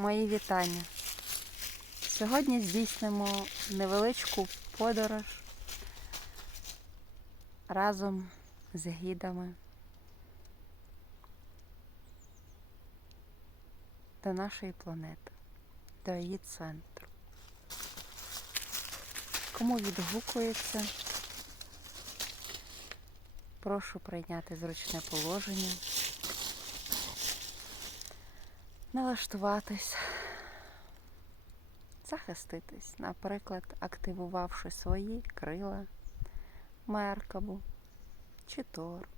Мої вітання. Сьогодні здійснимо невеличку подорож разом з гідами до нашої планети, до її центру. Кому відгукується, прошу прийняти зручне положення, налаштуватись, захиститись, наприклад, активувавши свої крила, меркабу чи тор,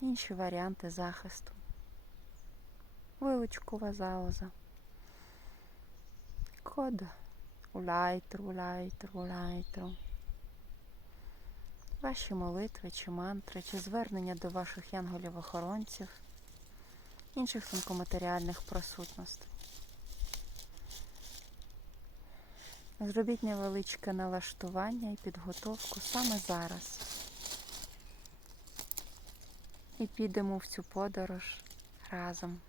інші варіанти захисту, вилучкова залоза, код. Улайтру, улайтру, улайтру. Ваші молитви чи мантри, чи звернення до ваших янголів-охоронців, інших тонкоматеріальних присутностей. Зробіть невеличке налаштування і підготовку саме зараз. І підемо в цю подорож разом.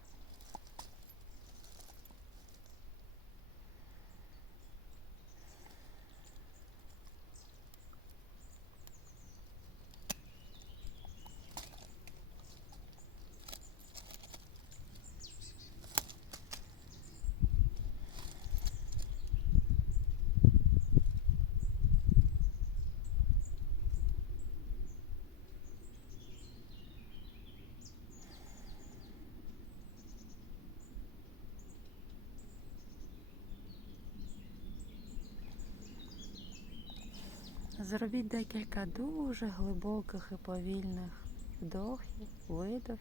Зробіть декілька дуже глибоких і повільних вдохів, видохів.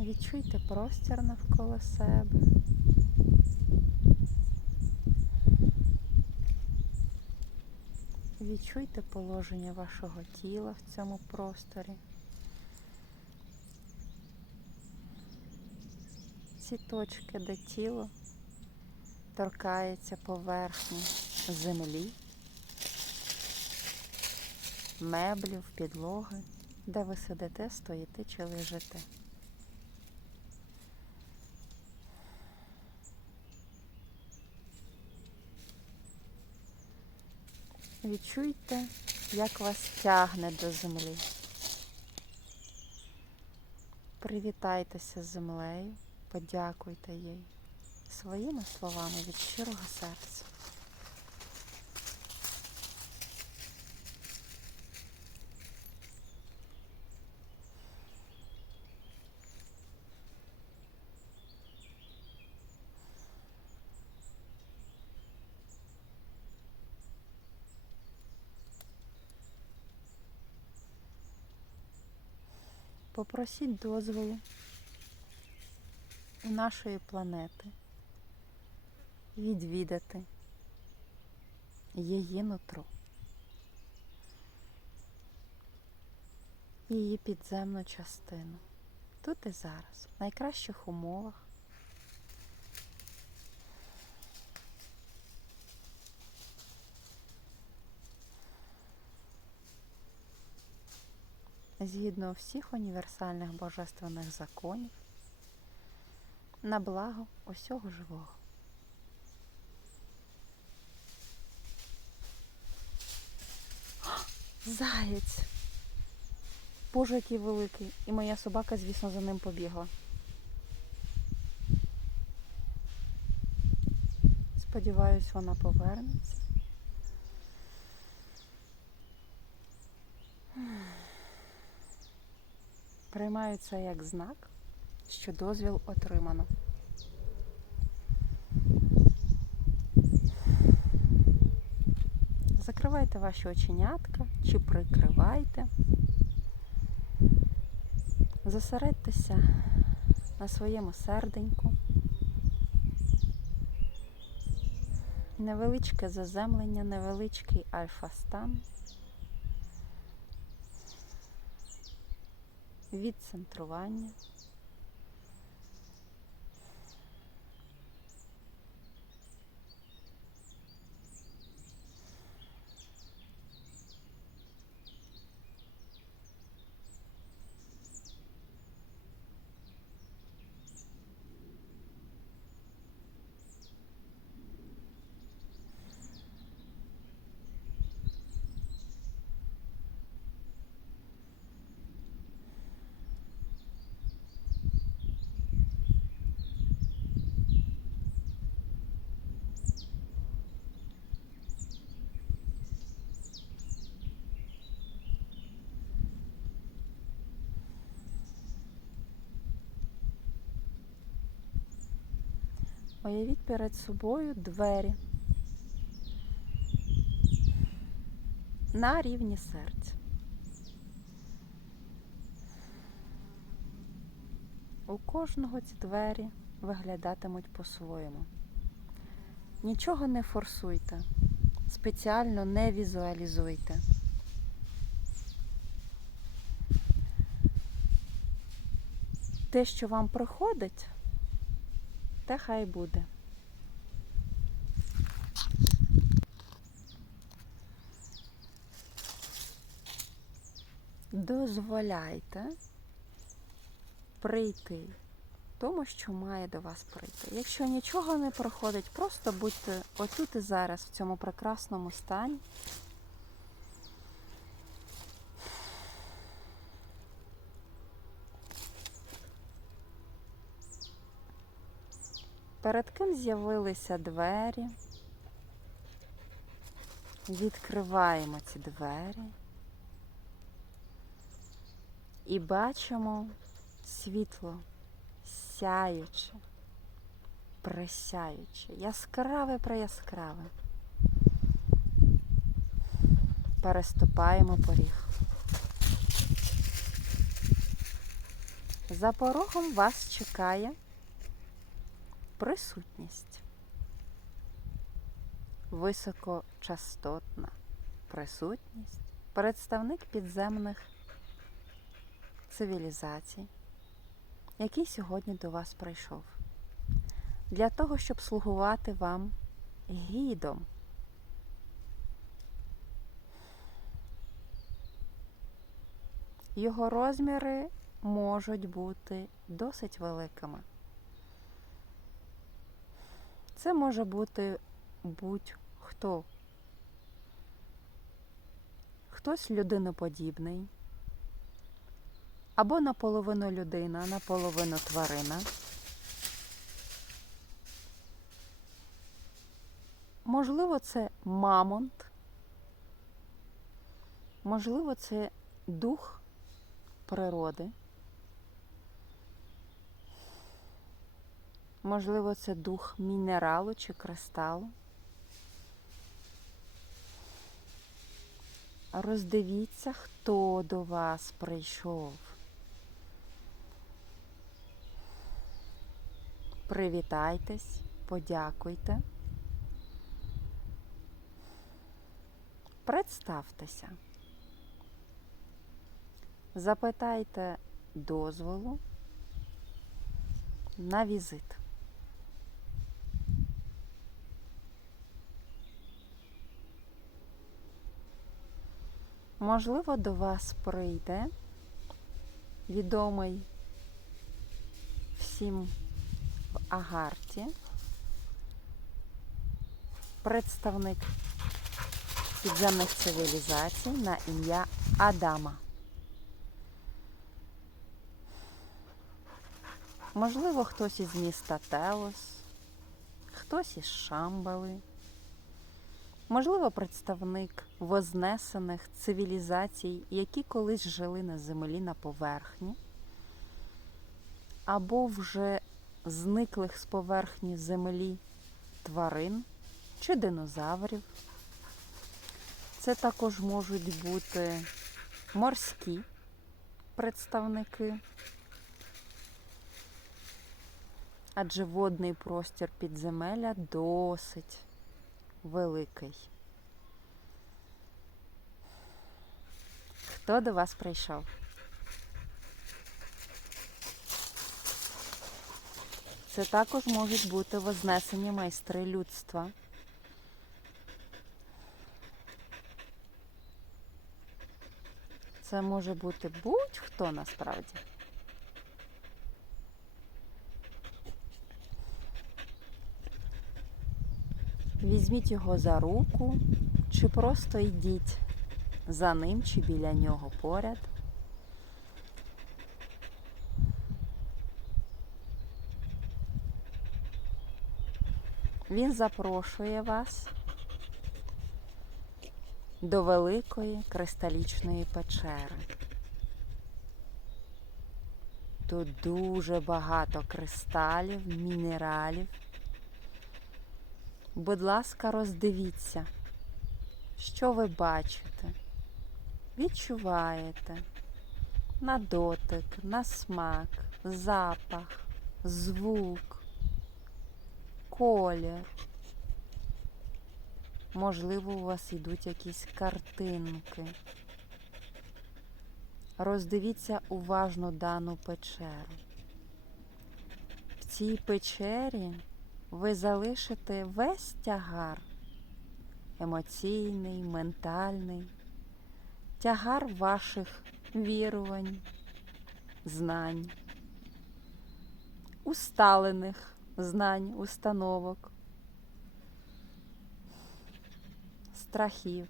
Відчуйте простір навколо себе. Відчуйте положення вашого тіла в цьому просторі. Ці точки, де тіло торкається поверхні землі, меблів, підлоги, де ви сидите, стоїте чи лежите. Відчуйте, як вас тягне до землі. Привітайтеся з землею, подякуйте їй своїми словами від щирого серця. Попросіть дозволу у нашої планети відвідати її нутро, її підземну частину. Тут і зараз, в найкращих умовах. Згідно всіх універсальних божественних законів на благо усього живого. Заєць. Боже, який великий. І моя собака, звісно, за ним побігла. Сподіваюсь, вона повернеться. Приймаю це як знак, що дозвіл отримано. Закривайте ваші оченятка чи прикривайте. Зосередьтеся на своєму серденьку. Невеличке заземлення, невеличкий альфа-стан. Відцентрування. Уявіть перед собою двері на рівні серця. У кожного ці двері виглядатимуть по-своєму. Нічого не форсуйте, спеціально не візуалізуйте. Те, що вам приходить, те хай буде. Дозволяйте прийти тому, що має до вас прийти. Якщо нічого не проходить, просто будьте отут і зараз в цьому прекрасному стані. Перед ким з'явилися двері. Відкриваємо ці двері і бачимо світло сяюче, присяюче, яскраве преяскраве. Переступаємо поріг. За порогом вас чекає присутність. Високочастотна присутність, представник підземних цивілізацій, який сьогодні до вас прийшов, для того, щоб слугувати вам гідом. Його розміри можуть бути досить великими. Це може бути будь-хто. Хтось людиноподібний, або наполовину людина, наполовину тварина. Можливо, це мамонт, можливо, це дух природи. Можливо, це дух мінералу чи кристалу. Роздивіться, хто до вас прийшов. Привітайтесь, подякуйте. Представтеся. Запитайте дозволу на візит. Можливо, до вас прийде відомий всім в Агарті представник підземних цивілізацій на ім'я Адама. Можливо, хтось із міста Телос, хтось із Шамбали, можливо, представник вознесених цивілізацій, які колись жили на землі на поверхні, або вже зниклих з поверхні землі тварин чи динозаврів. Це також можуть бути морські представники. Адже водний простір підземелля досить великий. Хто до вас прийшов? Це також можуть бути вознесені майстри людства. Це може бути будь-хто насправді. Візьміть його за руку, чи просто йдіть за ним, чи біля нього поряд. Він запрошує вас до великої кристалічної печери. Тут дуже багато кристалів, мінералів Будь ласка, роздивіться, що ви бачите, відчуваєте на дотик, на смак, запах, звук, колір. Можливо, у вас йдуть якісь картинки. Роздивіться уважно дану печеру. В цій печері ви залишите весь тягар. Емоційний, ментальний, тягар ваших вірувань, знань, усталених знань, установок, страхів.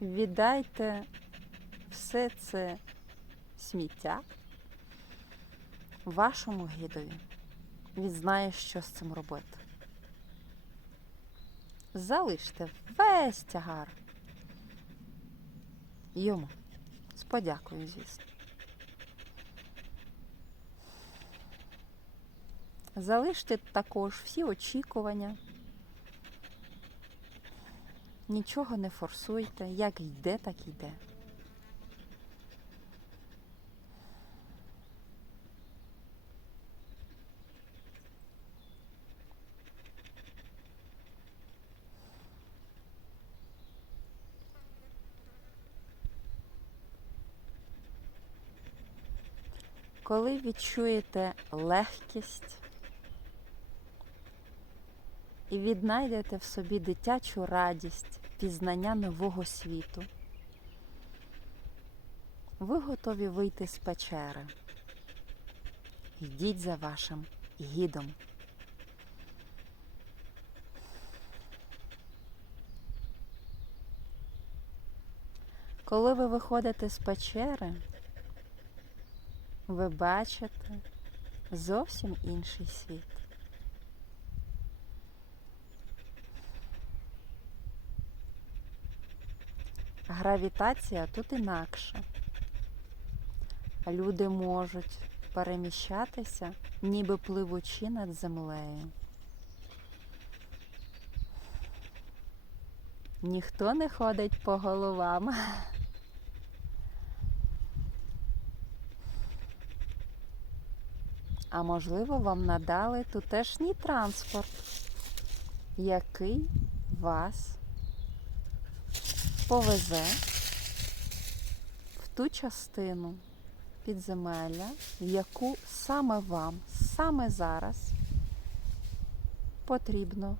Віддайте все це сміття вашому гідові. Він знає, що з цим робити. Залиште весь тягар йому. З подякою, звісно. Залиште також всі очікування. Нічого не форсуйте, як йде, так йде. Коли відчуєте легкість і віднайдете в собі дитячу радість пізнання нового світу, ви готові вийти з печери. Йдіть за вашим гідом. Коли ви виходите з печери, ви бачите зовсім інший світ. Гравітація тут інакша. Люди можуть переміщатися, ніби пливучи над землею. Ніхто не ходить по головам. А можливо, вам надали тутешній транспорт, який вас повезе в ту частину підземелля, в яку саме вам, саме зараз потрібно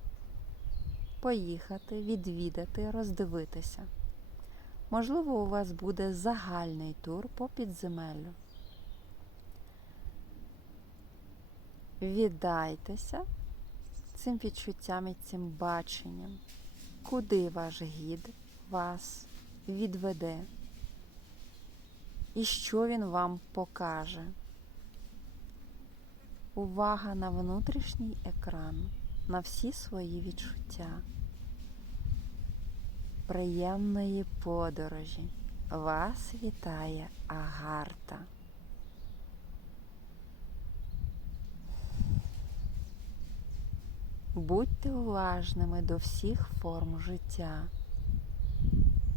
поїхати, відвідати, роздивитися. Можливо, у вас буде загальний тур по підземеллю. Віддайтеся цим відчуттям і цим баченням, куди ваш гід вас відведе і що він вам покаже. Увага на внутрішній екран, на всі свої відчуття. Приємної подорожі. Вас вітає Агарта. Будьте уважними до всіх форм життя,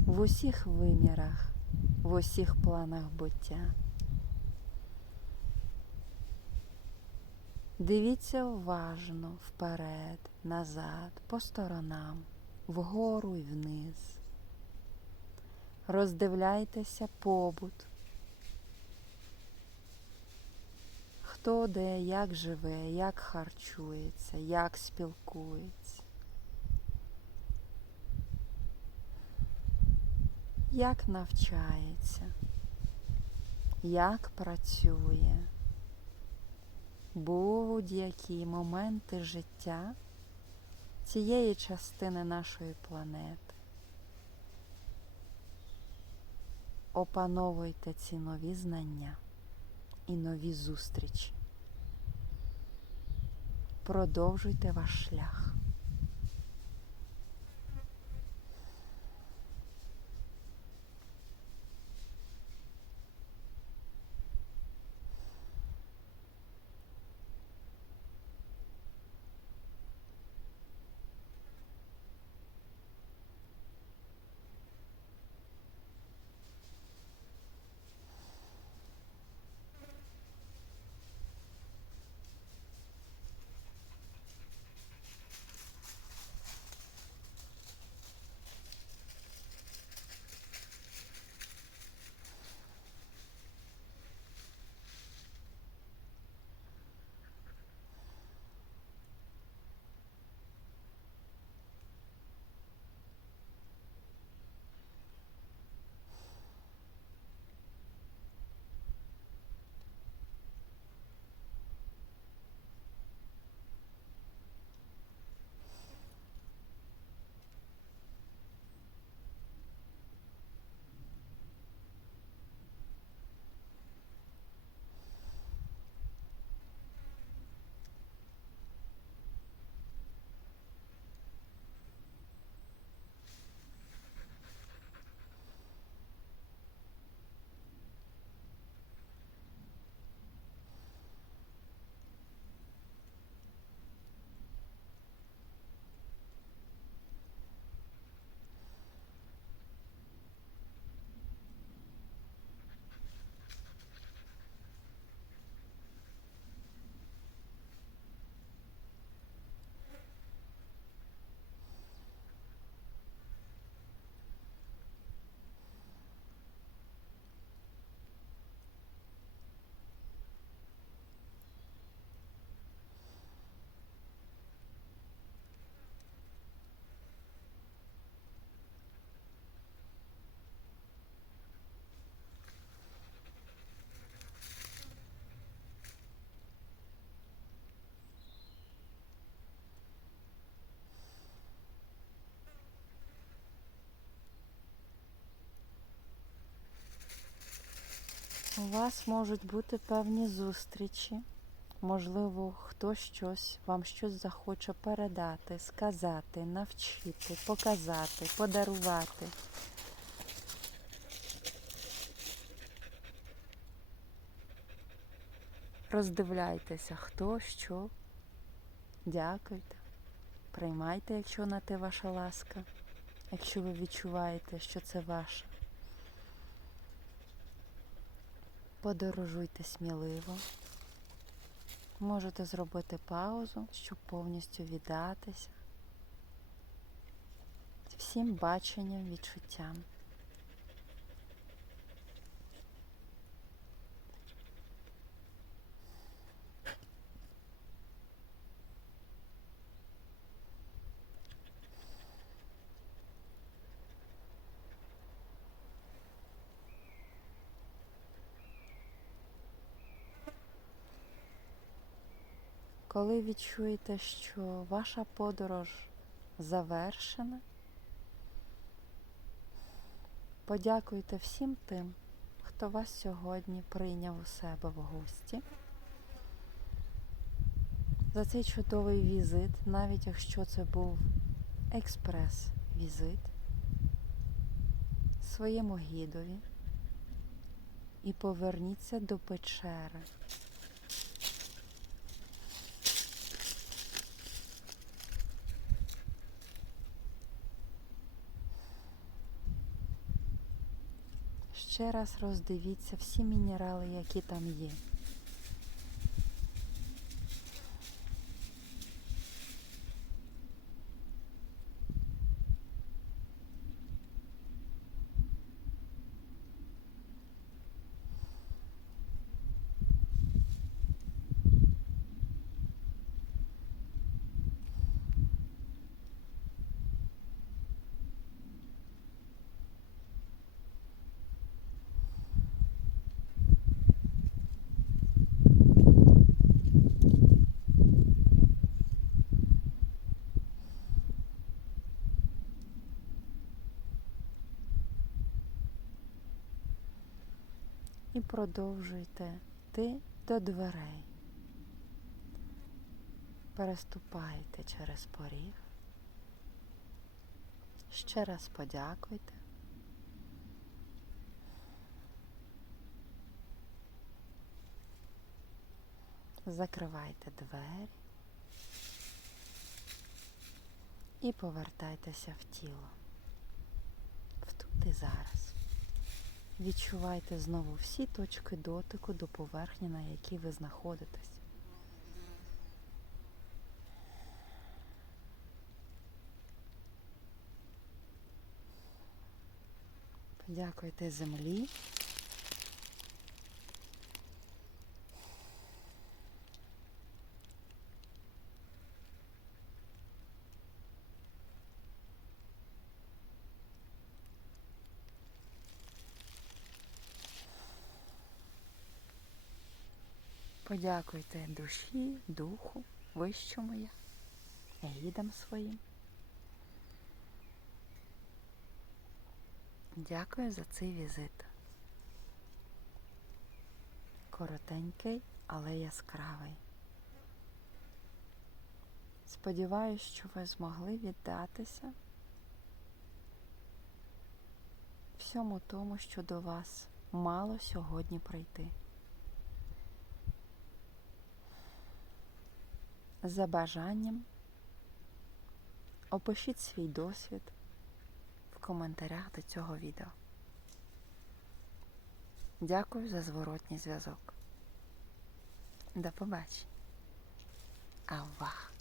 в усіх вимірах, в усіх планах буття. Дивіться уважно вперед, назад, по сторонам, вгору і вниз. Роздивляйтеся побут. Хто де, як живе, як харчується, як спілкується, як навчається, як працює. Будь-які моменти життя цієї частини нашої планети. Опановуйте ці нові знання і нові зустрічі. Продовжуйте ваш шлях. У вас можуть бути певні зустрічі. Можливо, хтось щось вам щось захоче передати, сказати, навчити, показати, подарувати. Роздивляйтеся, хто що. Дякуйте. Приймайте, якщо на те ваша ласка, якщо ви відчуваєте, що це ваше. Подорожуйте сміливо. Можете зробити паузу, щоб повністю віддатися всім баченням, відчуттям. Коли відчуєте, що ваша подорож завершена, подякуйте всім тим, хто вас сьогодні прийняв у себе в гості. За цей чудовий візит, навіть якщо це був експрес-візит своєму гідові і поверніться до печери. Ще раз роздивіться всі мінерали, які там є. І продовжуйте йти до дверей. Переступайте через поріг. Ще раз подякуйте. Закривайте двері і повертайтеся в тіло. В тут і зараз. Відчувайте знову всі точки дотику до поверхні, на якій ви знаходитесь. Подякуйте землі. Подякуйте душі, духу, вищому я, гідам своїм. Дякую за цей візит. Коротенький, але яскравий. Сподіваюсь, що ви змогли віддатися всьому тому, що до вас мало сьогодні прийти. За бажанням опишіть свій досвід в коментарях до цього відео. Дякую за зворотній зв'язок. До побачення. Авах!